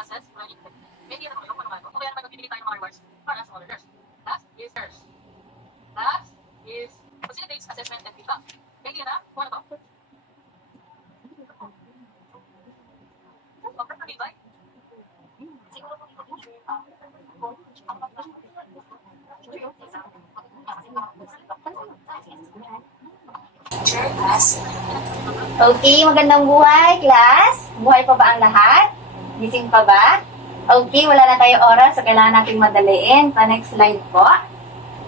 assess learning. Maybe ano yung ano o kaya naman magbibigay tayo ng mga rewards para sa learners. Last is theirs. Last is facilitates assessment and feedback. Maybe na, kung ano to? Sobrang feedback. Siguro po ito teacher, Okay, magandang buhay, class. Buhay pa ba ang lahat? Gising pa ba? Okay, wala na tayo oras, so kailangan natin madaliin. Next slide po.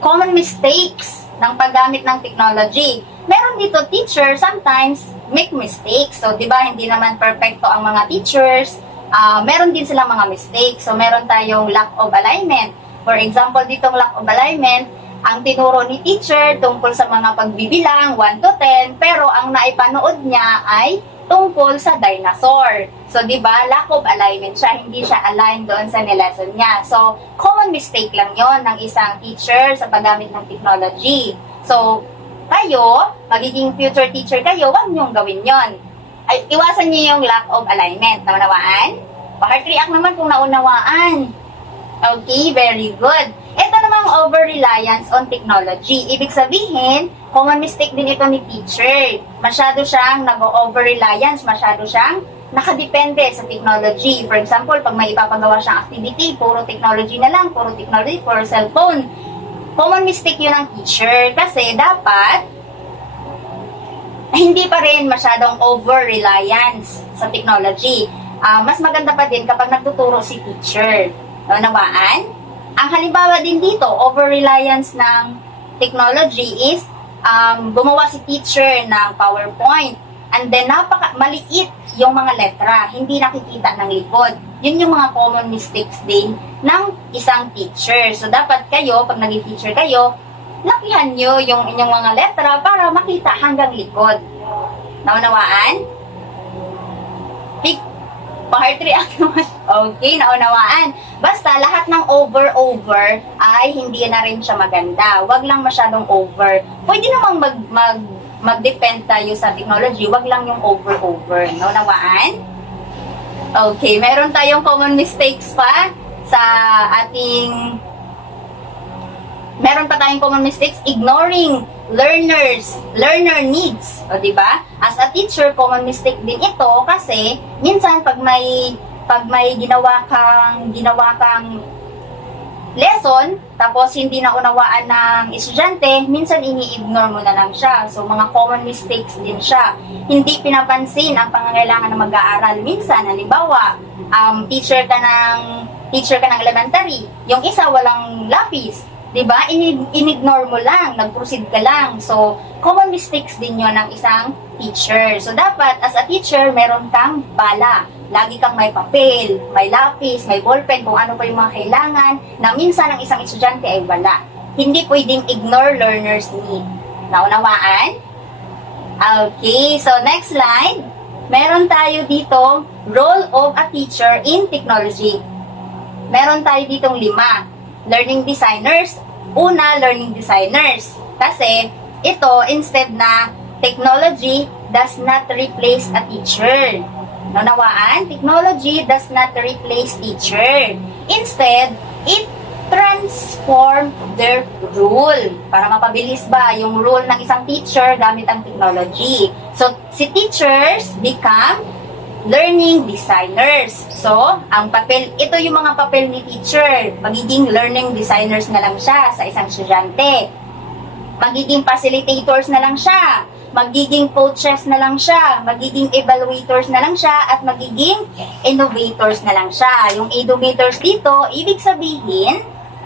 Common mistakes ng paggamit ng technology. Meron dito teacher, sometimes make mistakes. So, di ba, hindi naman perfecto ang mga teachers. Meron din silang mga mistakes. So, meron tayong lack of alignment. For example, ditong lack of alignment, ang tinuro ni teacher tungkol sa mga pagbibilang 1 to 10, pero ang naipanood niya ay tungkol sa dinosaur. So, di ba, lack of alignment siya, hindi siya aligned doon sa nilesson niya. So, common mistake lang yon ng isang teacher sa paggamit ng technology. So, kayo, magiging future teacher kayo, huwag niyong gawin yon. Ay, iwasan niyo yung lack of alignment. Naunawaan? Pa-heart react naman kung naunawaan. Okay, very good. Ito namang over-reliance on technology. Ibig sabihin, common mistake din ito ni teacher. Masyado siyang nag-over-reliance, masyado siyang nakadepende sa technology. For example, pag may ipapagawa siyang activity, puro technology na lang, puro technology, puro cellphone. Common mistake yun ng teacher kasi dapat hindi pa rin masyadong over-reliance sa technology. Mas maganda pa din kapag nagtuturo si teacher. Naunawaan? Ang halimbawa din dito, over-reliance ng technology is gumawa si teacher ng PowerPoint and then maliit yung mga letra, hindi nakikita ng likod. Yun yung mga common mistakes din ng isang teacher. So, dapat kayo, pag naging teacher kayo, lakihan nyo yung inyong mga letra para makita hanggang likod. Naunawaan? Pa-heart react naman. Okay, naunawaan. Basta, lahat ng over ay hindi na rin siya maganda. Wag lang masyadong over. Pwede namang mag-depend tayo sa technology. Wag lang yung over. Naunawaan? Okay, meron tayong common mistakes pa sa ating... Meron pa tayong common mistakes, ignoring learner needs. O, diba? As a teacher, common mistake din ito kasi minsan pag may ginawa kang lesson, tapos hindi na unawaan ng estudyante, minsan ini-ignore mo na lang siya. So, mga common mistakes din siya. Hindi pinapansin ang pangangailangan ng mag-aaral. Minsan, halimbawa, teacher ka ng elementary, yung isa walang lapis. Diba? In-ignore mo lang, nag-proceed ka lang. So, common mistakes din yun ng isang teacher. So, dapat, as a teacher, meron kang bala. Lagi kang may papel, may lapis, may ballpen, kung ano pa yung mga kailangan, na minsan ang isang estudyante ay wala. Hindi pwedeng ignore learner's need. Naunawaan? Okay, so next slide. Meron tayo dito, role of a teacher in technology. Meron tayo ditong 5. Learning designers. Una, learning designers. Kasi, ito, instead na technology does not replace a teacher. Naunawaan? Technology does not replace teacher. Instead, it transform their role. Para mapabilis ba yung role ng isang teacher gamit ang technology. So, si teachers become learning designers. So, ito yung mga papel ni teacher. Magiging learning designers na lang siya sa isang estudyante. Magiging facilitators na lang siya. Magiging coaches na lang siya. Magiging evaluators na lang siya. At magiging innovators na lang siya. Yung innovators dito, ibig sabihin,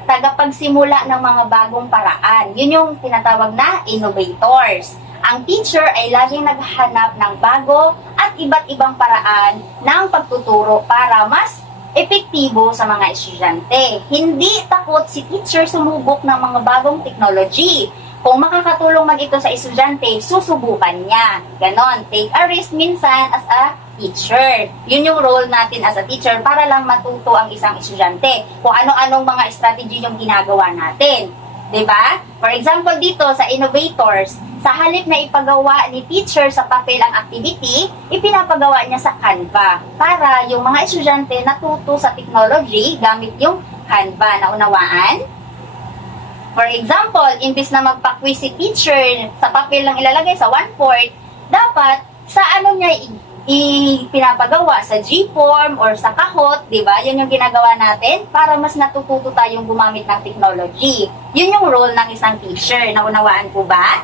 tagapagsimula ng mga bagong paraan. Yun yung tinatawag na innovators. Ang teacher ay laging naghahanap ng bago at iba't ibang paraan ng pagtuturo para mas epektibo sa mga estudyante. Hindi takot si teacher sumubok ng mga bagong technology. Kung makakatulong man ito sa estudyante, susubukan niya. Ganon, take a risk minsan as a teacher. Yun yung role natin as a teacher para lang matuto ang isang estudyante kung ano-anong mga strategy yung ginagawa natin. Diba? For example, dito sa innovators, Sa halip na ipagawa ni teacher sa papel ang activity, ipinapagawa niya sa Canva para yung mga estudyante natuto sa technology gamit yung Canva. Naunawaan? For example, imbis na magpa-quiz si teacher, sa papel lang ilalagay sa 1/4, dapat sa ano niya ipinapagawa sa Gform or sa Kahoot, di ba? Yun yung ginagawa natin para mas natututo tayong gumamit ng technology. Yun yung role ng isang teacher. Naunawaan po ba?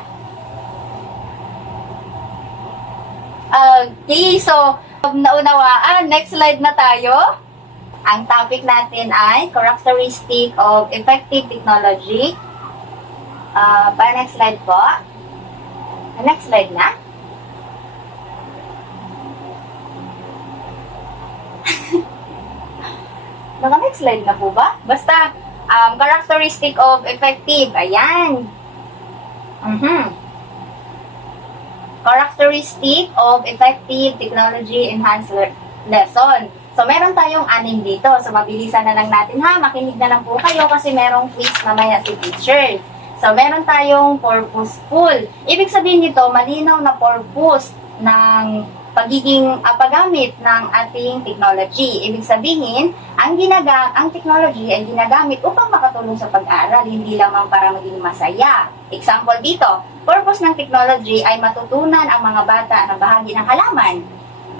Okay, so naunawaan. Next slide na tayo. Ang topic natin ay characteristic of effective technology. Next slide po. Next slide na. Next slide na po ba? Basta, characteristic of effective. Ayan. Characteristic of effective technology enhanced lesson. So, meron tayong 6 dito. So, mabilisan na lang natin ha. Makinig na lang po kayo kasi merong quiz mamaya si teacher. So, meron tayong purposeful. Ibig sabihin nito, malinaw na purpose ng pagiging paggamit ng ating technology. Ibig sabihin, ang technology ay ginagamit upang makatulong sa pag-aaral, hindi lamang para maging masaya. Example dito, purpose ng technology ay matutunan ang mga bata na bahagi ng halaman.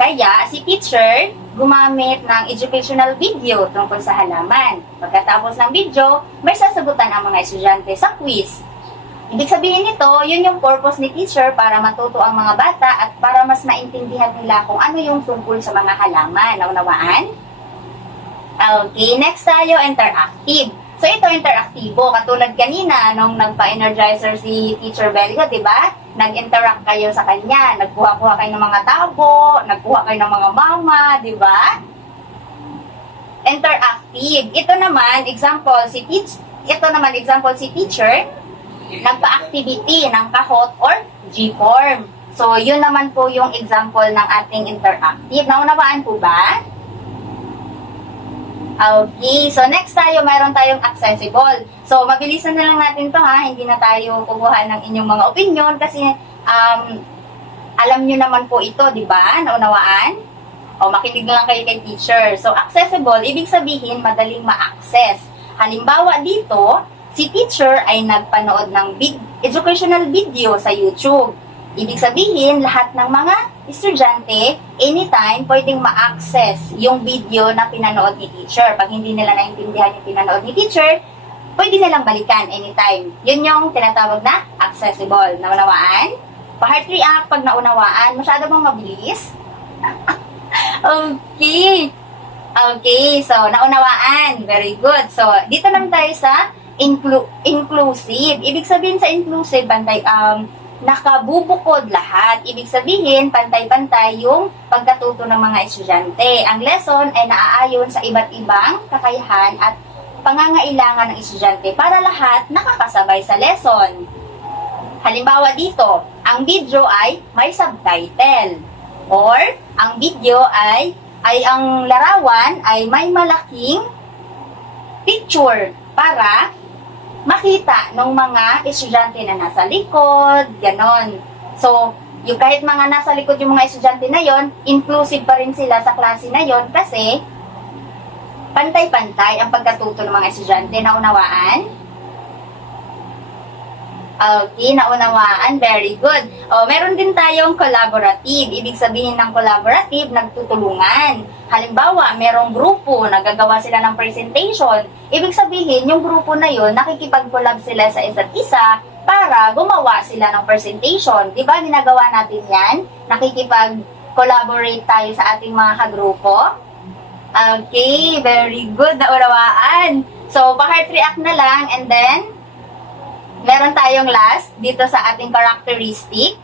Kaya, si teacher gumamit ng educational video tungkol sa halaman. Pagkatapos ng video, may sasagutan ang mga estudyante sa quiz. Ibig sabihin nito, yun yung purpose ni teacher para matuto ang mga bata at para mas maintindihan nila kung ano yung tungkol sa mga halaman. Naunawaan? Okay, next tayo, interactive. So, ito interaktibo. Katulad kanina, nung nagpa-energizer si Teacher Belga, di ba? Nag-interact kayo sa kanya. Nagkuha-kuha kayo ng mga tabo, nagkuha kayo ng mga mama, di ba? Interactive. Ito naman, example si teacher, nagpa-activity ng Kahoot or Gform. So, yun naman po yung example ng ating interactive. Naunawaan po ba? Okay, so next tayo, mayroon tayong accessible. So, mabilisan na lang natin to ha, hindi na tayo kukuha ng inyong mga opinion kasi alam nyo naman po ito, di ba? Naunawaan? O, makinig na lang kayo kay teacher. So, accessible, ibig sabihin, madaling ma-access. Halimbawa dito, si teacher ay nagpanood ng educational video sa YouTube. Ibig sabihin, lahat ng mga estudyante, anytime, pwedeng ma-access yung video na pinanood ni teacher. Pag hindi nila naintindihan yung pinanood ni teacher, pwede nilang balikan anytime. Yun yung tinatawag na accessible. Naunawaan? Pa-heart react pag naunawaan. Masyado bang mabilis? Okay. Okay, so naunawaan. Very good. So, dito lang tayo sa inclusive. Ibig sabihin sa inclusive, nakabubukod lahat. Ibig sabihin, pantay-pantay yung pagkatuto ng mga estudyante. Ang lesson ay naaayon sa iba't ibang kakayahan at pangangailangan ng estudyante para lahat nakakasabay sa lesson. Halimbawa dito, ang video ay may subtitle. Or, ang video ay ang larawan ay may malaking picture para makita ng mga estudyante na nasa likod, ganon. So, yung kahit mga nasa likod yung mga estudyante na yon, inclusive pa rin sila sa klase na yon kasi pantay-pantay ang pagkatuto ng mga estudyante. Naunawaan? Okay, naunawaan. Very good. O, meron din tayong collaborative. Ibig sabihin ng collaborative, nagtutulungan. Halimbawa, merong grupo, nagagawa sila ng presentation. Ibig sabihin, yung grupo na yun, nakikipag-collab sila sa isa't isa para gumawa sila ng presentation. Diba, ginagawa natin yan? Nakikipag-collaborate tayo sa ating mga kagrupo. Okay, very good. Naunawaan. So, pa-heart react na lang and then, meron tayong last dito sa ating characteristic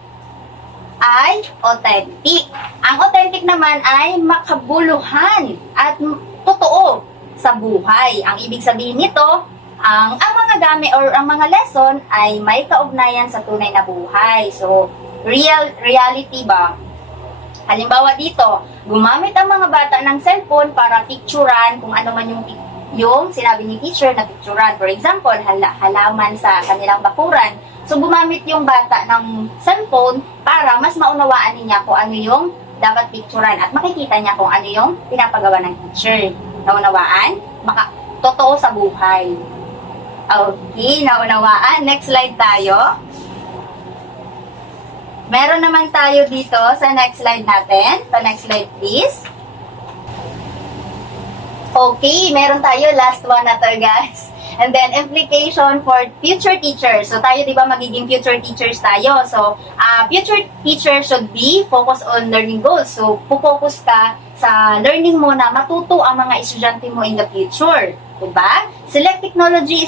ay authentic. Ang authentic naman ay makabuluhan at totoo sa buhay. Ang ibig sabihin nito, ang mga gamit or ang mga lesson ay may kaugnayan sa tunay na buhay. So, reality ba? Halimbawa dito, gumamit ang mga bata ng cellphone para picturean kung ano man yung sinabi ni teacher na picturean. For example, halaman sa kanilang bakuran. So, gumamit yung bata ng cellphone para mas maunawaan niya kung ano yung dapat picturean at makikita niya kung ano yung pinapagawa ng teacher. Naunawaan? Totoo sa buhay. Okay, naunawaan. Next slide tayo. Meron naman tayo dito sa next slide natin. So, next slide please. Okay, meron tayo. Last one na to, guys. And then, implication for future teachers. So, tayo, di ba, magiging future teachers tayo. So, future teacher should be focused on learning goals. So, focus ka sa learning mo na matuto ang mga estudyante mo in the future. Diba? Select technology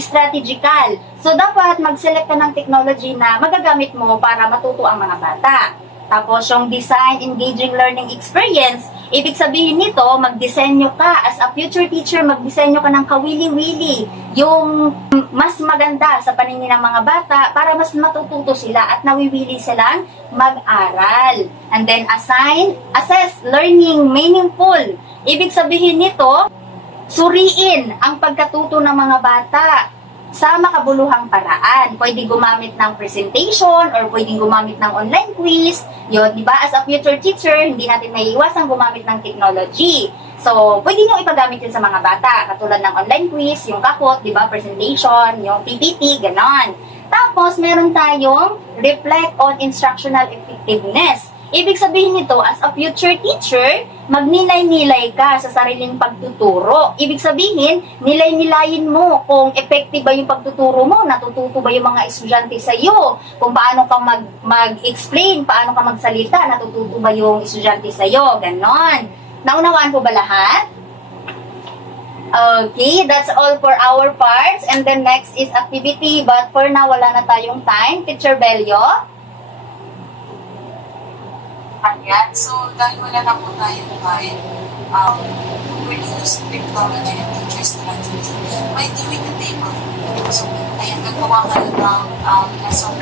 strategical. So, dapat mag-select ka ng technology na magagamit mo para matuto ang mga bata. Tapos, yung design engaging learning experience, ibig sabihin nito, magdisenyo ka. As a future teacher, magdisenyo ka ng kawili-wili. Yung mas maganda sa paningin ng mga bata para mas matututo sila at nawiwili silang mag-aral. And then, assess learning meaningful. Ibig sabihin nito, suriin ang pagkatuto ng mga bata sa makabuluhang paraan. Pwede gumamit ng presentation or pwedeng gumamit ng online quiz. Yun, di ba? As a future teacher, hindi natin maiiwasang gumamit ng technology. So, pwede nyo ipagamit yun sa mga bata. Katulad ng online quiz, yung kakot, di ba? Presentation, yung PPT, ganon. Tapos, meron tayong reflect on instructional effectiveness. Ibig sabihin nito, as a future teacher, magnilay-nilay ka sa sariling pagtuturo. Ibig sabihin, nilay-nilayin mo kung effective ba yung pagtuturo mo, natututo ba yung mga estudyante sa iyo, kung paano ka mag-explain, paano ka magsalita, natututo ba yung estudyante sa iyo, ganon. Naunawaan po ba lahat? Okay, that's all for our parts. And then next is activity, but for now, wala na tayong time. Teacher Belio? Ayan. So, dahil wala na po tayo time, we're using technology and teacher strategy. May giving the table. So, ayan, gagawa ka ng lesson